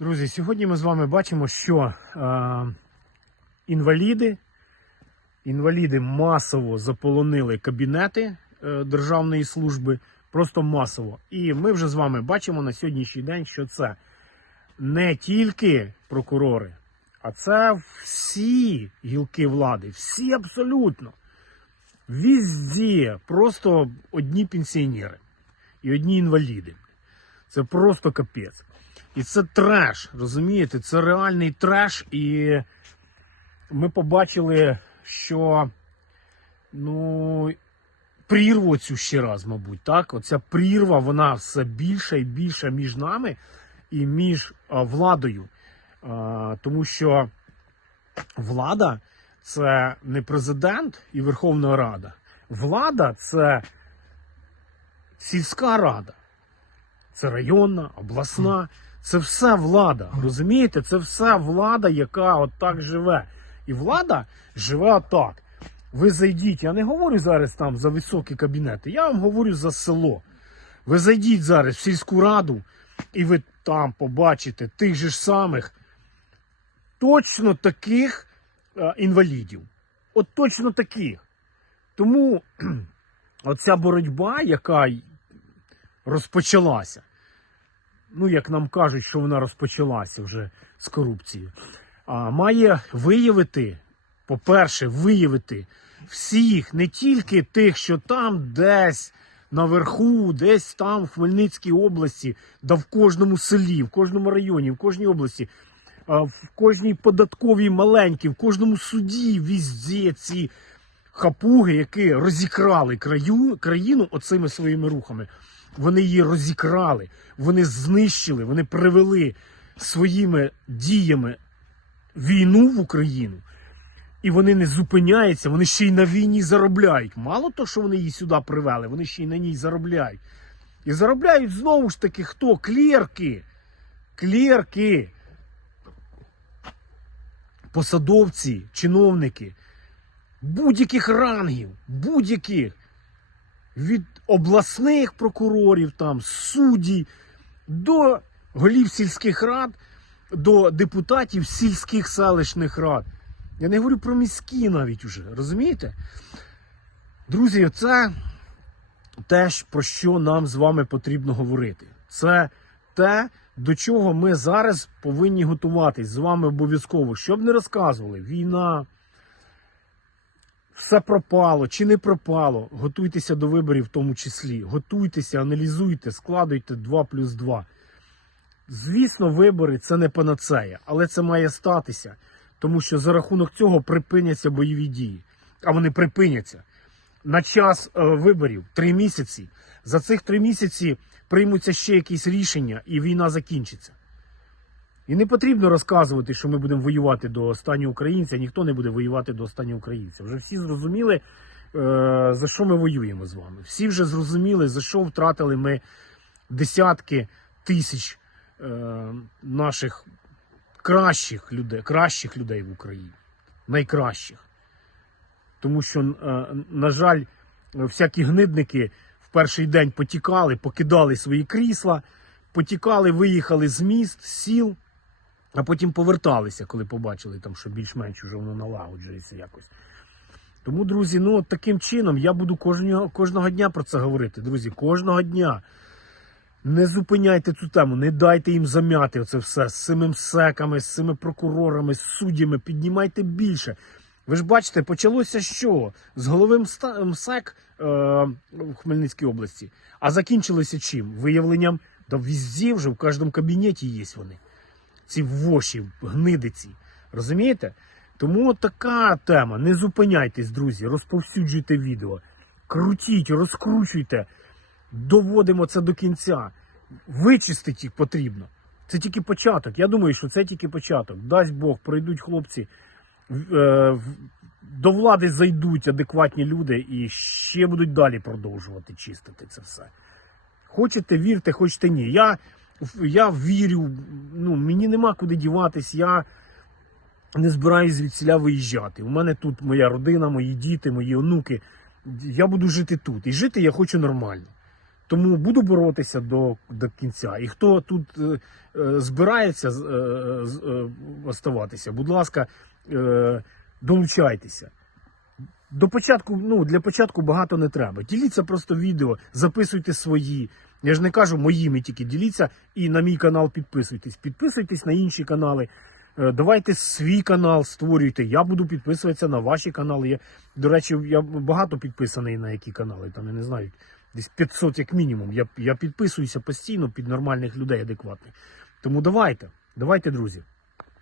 Друзі, сьогодні ми з вами бачимо, що е, інваліди, інваліди масово заполонили кабінети е, Державної служби, просто масово. І ми вже з вами бачимо на сьогоднішній день, що це не тільки прокурори, а це всі гілки влади, всі абсолютно. Візде просто одні пенсіонери і одні інваліди. Це просто капець. І це треш, розумієте? Це реальний треш. І ми побачили, що ну, прірву цю ще раз, мабуть, так? Оця прірва, вона все більша і більша між нами і між а, владою. А, тому що влада це не президент і Верховна Рада. Влада це сільська рада. Це районна, обласна, це все влада. Розумієте? Це все влада, яка отак живе. І влада живе отак. Ви зайдіть, я не говорю зараз там за високі кабінети, я вам говорю за село. Ви зайдіть зараз в сільську раду, і ви там побачите тих же ж самих, точно таких е, інвалідів. От точно таких. Тому оця боротьба, яка розпочалася, ну, як нам кажуть, що вона розпочалася вже з корупцією, а, має виявити, по-перше, виявити всіх, не тільки тих, що там десь наверху, десь там в Хмельницькій області, да в кожному селі, в кожному районі, в кожній області, а, в кожній податковій маленькій, в кожному суді, візде ці хапуги, які розікрали краю, країну оцими своїми рухами. Вони її розікрали, вони знищили, вони привели своїми діями війну в Україну. І вони не зупиняються, вони ще й на війні заробляють. Мало того, що вони її сюди привели, вони ще й на ній заробляють. І заробляють знову ж таки хто? Клерки. Клерки. Посадовці, чиновники будь-яких рангів, будь-яких від обласних прокурорів, там, судді, до голів сільських рад, до депутатів сільських селищних рад. Я не говорю про міські навіть уже, розумієте? Друзі, це те, про що нам з вами потрібно говорити. Це те, до чого ми зараз повинні готуватись з вами обов'язково. Щоб не розказували, війна, все пропало чи не пропало. Готуйтеся до виборів в тому числі. Готуйтеся, аналізуйте, складуйте 2 плюс 2. Звісно, вибори це не панацея, але це має статися, тому що за рахунок цього припиняться бойові дії. А вони припиняться. На час е, виборів три місяці. За цих три місяці приймуться ще якісь рішення, і війна закінчиться. І не потрібно розказувати, що ми будемо воювати до останнього українця. Ніхто не буде воювати до останнього українця. Вже всі зрозуміли, е, за що ми воюємо з вами. Всі вже зрозуміли, за що втратили ми десятки тисяч е, наших кращих людей, кращих людей в Україні. Найкращих. Тому що, е, на жаль, всякі гнидники в перший день потікали, покидали свої крісла, потікали, виїхали з міст, з сіл, а потім поверталися, коли побачили, там, що більш-менш вже воно налагоджується якось. Тому, друзі, ну от таким чином я буду кожного, кожного дня про це говорити. Друзі, кожного дня. Не зупиняйте цю тему, не дайте їм зам'яти оце все з цими МСЕКами, з цими прокурорами, з суддями. Піднімайте більше. Ви ж бачите, почалося що? З голови МСЕК е, в Хмельницькій області. А закінчилося чим? Виявленням, да везде вже в кожному кабінеті є вони. Ці воші, гнидиці. Розумієте? Тому така тема. Не зупиняйтесь, друзі, розповсюджуйте відео, крутіть, розкручуйте, доводимо це до кінця. Вичистити їх потрібно. Це тільки початок. Я думаю, що це тільки початок. Дасть Бог, пройдуть хлопці, е, до влади зайдуть адекватні люди і ще будуть далі продовжувати чистити це все. Хочете, вірте, хочете ні. Я, я вірю, ну, мені нема куди діватись, я не збираюсь звідсіля виїжджати. У мене тут моя родина, мої діти, мої онуки. Я буду жити тут. І жити я хочу нормально. Тому буду боротися до, до кінця. І хто тут е, е, збирається е, е, оставатися, будь ласка, е, долучайтеся. До початку, ну, для початку багато не треба. Діліться просто відео, записуйте свої. Я ж не кажу моїми тільки діліться і на мій канал підписуйтесь. Підписуйтесь на інші канали. Е, Давайте свій канал створюйте. Я буду підписуватися на ваші канали. Я, до речі, я багато підписаний на які канали, там я не знаю, десь 500 як мінімум. Я, я підписуюся постійно під нормальних людей адекватних. Тому давайте, давайте, друзі.